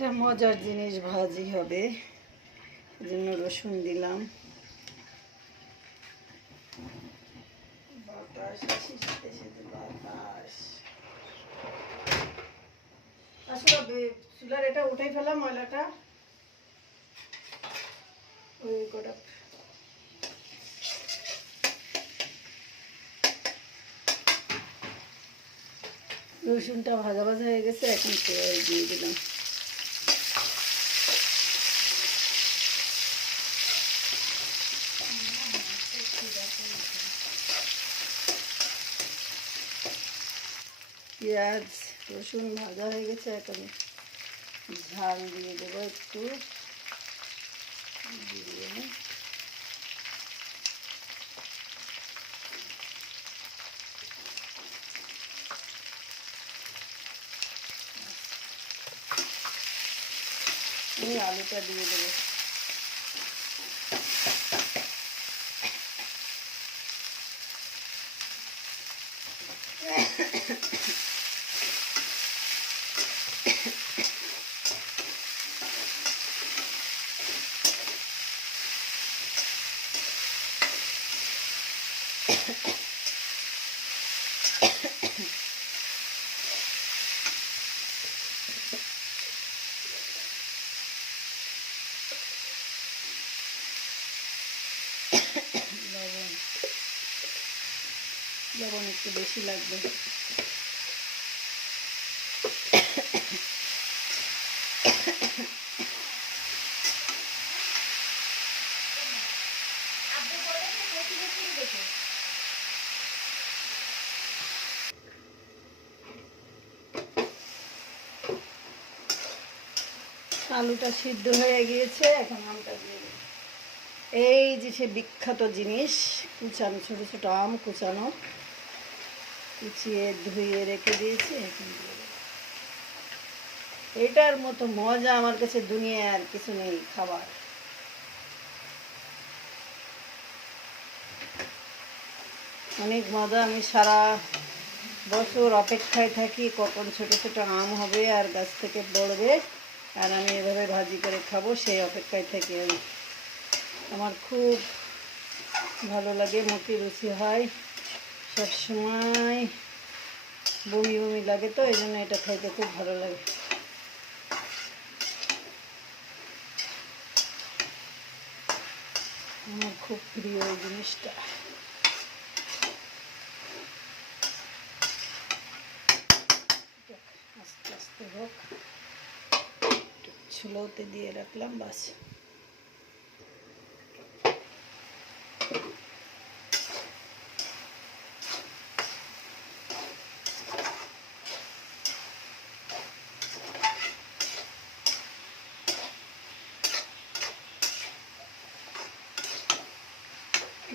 একটা মজার জিনিস ভাজি হবে, এজন্য রসুন দিলাম। বাতাস আসিতে সেতে বাতাস আসলে চুলার এটা উঠাই ফেলাম, ময়লাটা ওই কটা। রসুনটা ভাজা ভাজা হয়ে গেছে, এখন তেল দিয়ে দিলাম। পেঁয়াজ রসুন ভাজা হয়ে গেছে, এখন ঝাল দিয়ে দেবো একটু দিয়ে এই আলুটা দিয়ে দেবো। লবণ একটু বেশি লাগবে। আলুটা সিদ্ধ হয়ে গিয়েছে, এখন আমটা দিয়ে দেব। এই যে সে বিখ্যাত জিনিস, কুচানো ছোটো ছোটো আম কুচানো, কুচিয়ে ধুয়ে রেখে দিয়েছি, এখন দিয়ে দেব। এটার মতো মজা আমার কাছে দুনিয়ায় আর কিছু নেই খাবার। অনেক মজা। আমি সারা বছর অপেক্ষায় থাকি কখন ছোট ছোট আম হবে আর গাছ থেকে পড়বে, আর আমি এভাবে ভাজি করে খাবো, সেই অপেক্ষায় থাকি আমি। আমার খুব ভালো লাগে, মুখে রুচি হয় সবসময়। বমি বমি লাগে, তো এই জন্য এটা খাইতে খুব ভালো লাগে। আমার খুব প্রিয় এই জিনিসটা। আস্তে আস্তে হোক, ছোলোতে দিয়ে রাখলাম, বাস।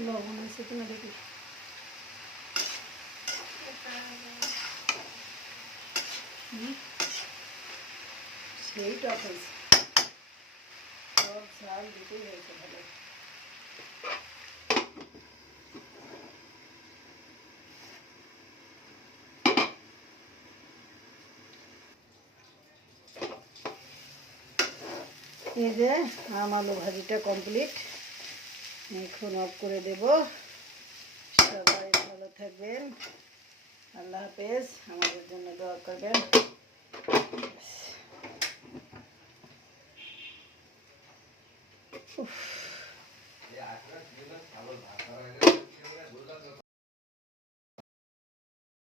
লবণ আছে কিনা দেখি। সেই টক হয়েছে, টক ঝাল দুটোই হয়েছে ভালো। এই যে আম আলু ভাজিটা কমপ্লিট, এখন অফ করে দেব। সবাই ভালো থাকবেন, আল্লাহ হাফেজ, আমাদের জন্য দোয়া করবেন। উফ।